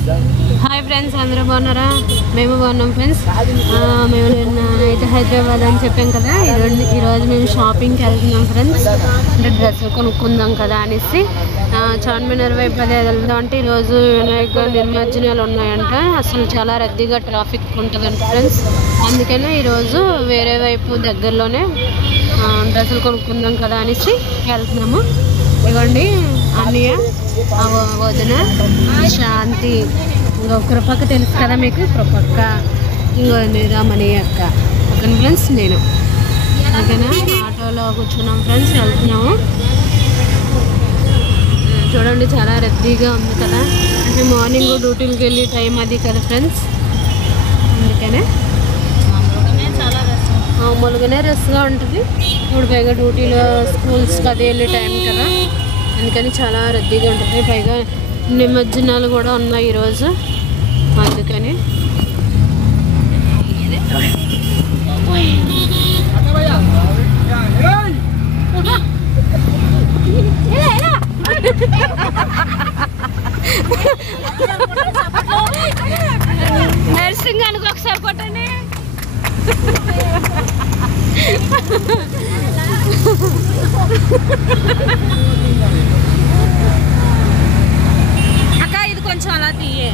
Hi friends, అందరూ బాగున్నారా? మేము బాగున్నాం ఫ్రెండ్స్. మేము నిన్న నైట్ హైదరాబాద్ అని చెప్పాం కదా. ఈరోజు మేము షాపింగ్కి వెళ్తున్నాం ఫ్రెండ్స్. అంటే డ్రెస్సులు కొనుక్కుందాం కదా అనేసి చార్మినార్ వైపు అదే వెళ్దాం అంటే ఈరోజు వినాయక నిమజ్జనాలు ఉన్నాయంట. అసలు చాలా రద్దీగా ట్రాఫిక్ ఉంటుందంట ఫ్రెండ్స్. అందుకనే ఈరోజు వేరే వైపు దగ్గరలోనే డ్రెస్సులు కొనుక్కుందాం కదా అనేసి వెళ్తున్నాము. ఇవ్వండి అన్నయ్య, వదిన, శాంతి, ఇంకొకరి పక్క తెలుసు కదా మీకు, కృపక్క, ఇంకో రామణి అక్క, ఓకే ఫ్రెండ్స్. నేను ఓకేనా ఆటోలో కూర్చున్నాం ఫ్రెండ్స్, వెళ్తున్నాము. చూడండి చాలా రద్దీగా ఉంది కదా. అంటే మార్నింగ్ డ్యూటీలకు వెళ్ళి టైం అది కదా ఫ్రెండ్స్. అందుకనే మామూలుగానే రష్గా ఉంటుంది. ఇప్పుడు పైగా డ్యూటీలో స్కూల్స్కి అది వెళ్ళే టైం కదా, అందుకని చాలా రద్దీగా ఉంటుంది. పైగా నిమజ్జనాలు కూడా ఉన్నాయి ఈరోజు, అందుకని నర్సింగ్ అనుకో ఒకసారి కొట్టండి. అక్క ఇది కొంచెం అలా తీయే,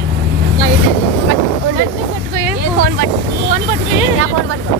పట్టుకోయే, ఫోన్ పట్టుకోయే, ఫోన్ పట్టుకో.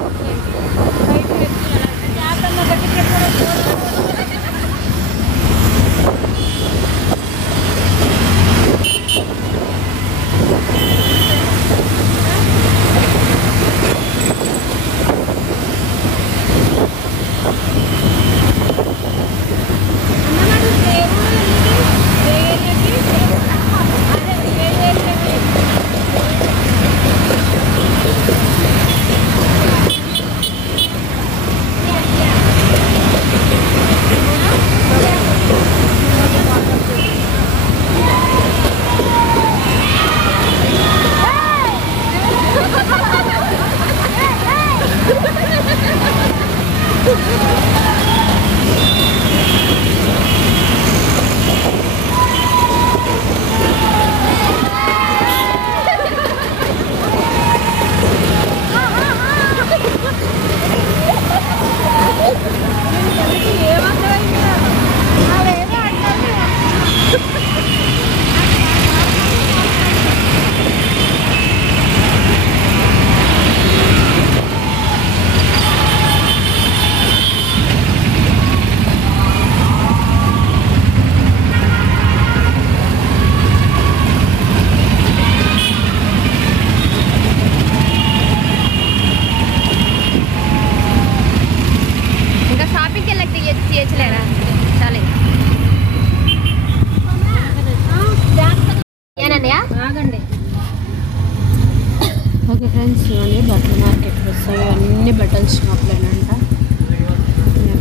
ఓకే ఫ్రెండ్స్, ఇవన్నీ బట్టల మార్కెట్ వస్తాయి. అన్ని బట్టల షాప్లేనంట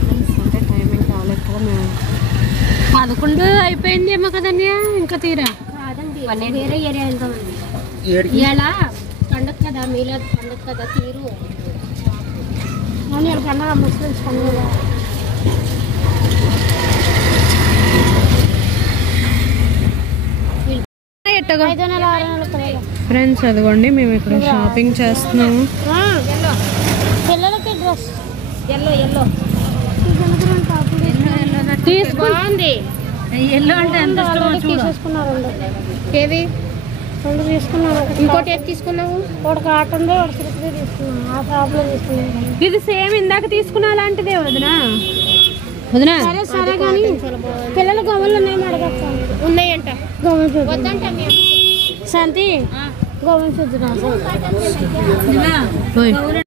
ఫ్రెండ్స్. అంటే టైమింగ్ కావాలి కదా, మేము 11 అయిపోయిందేమో కదన్నయ్య, ఇంకా తీరా కాదండి, వేరే ఏరియా వెళ్తామండి. ఇలా పండుగ కదా, మీలాద్ పండుగ కదా, తీరు పండుగ ముస్లిమ్స్ పండుగ. ఫ్రెండ్స్ అదిగోండి మేము ఇక్కడ షాపింగ్ చేస్తున్నాము. పిల్లలకి డ్రెస్ ఎల్లో తీసుకోండి. ఎల్లో అంటే ఎంత తీసేసుకున్నారు? ఏది రెండు తీసుకున్నాను. ఇంకోటి ఏది తీసుకున్నావు? ఒకటి కాటన్, ఒకటి సిల్క్ది తీసుకున్నాను. ఆ షాప్లో తీసుకున్నాను. ఇది సేమ్ ఇందాక తీసుకున్నా లాంటిదే వదినా. సరే సరే కానీ పిల్లల గోవలు ఉన్నాయి, అడగచ్చు. ఉన్నాయంట గోవెన్ వద్దంట శాంతి, గోవెన్ చూద్దాం.